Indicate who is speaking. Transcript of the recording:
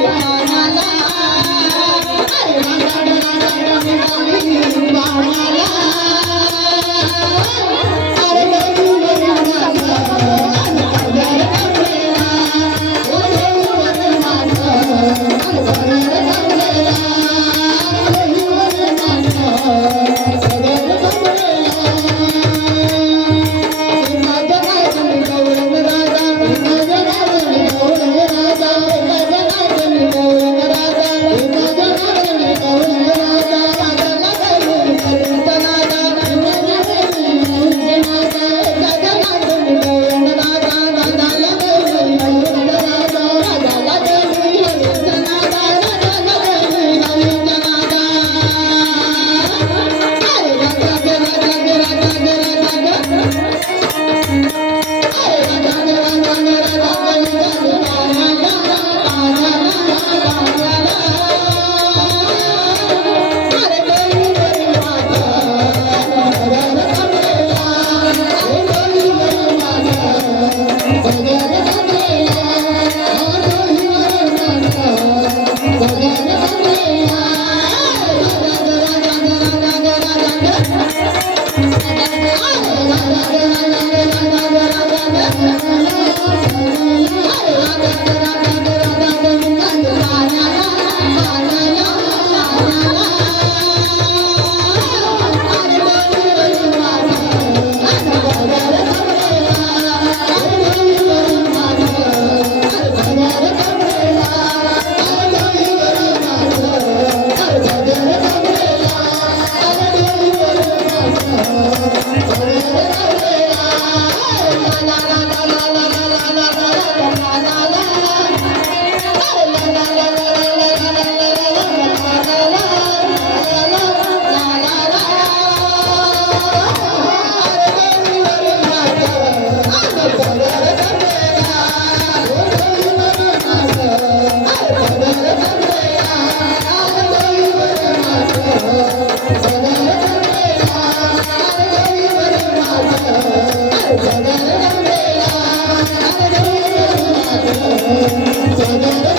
Speaker 1: You. Sagara.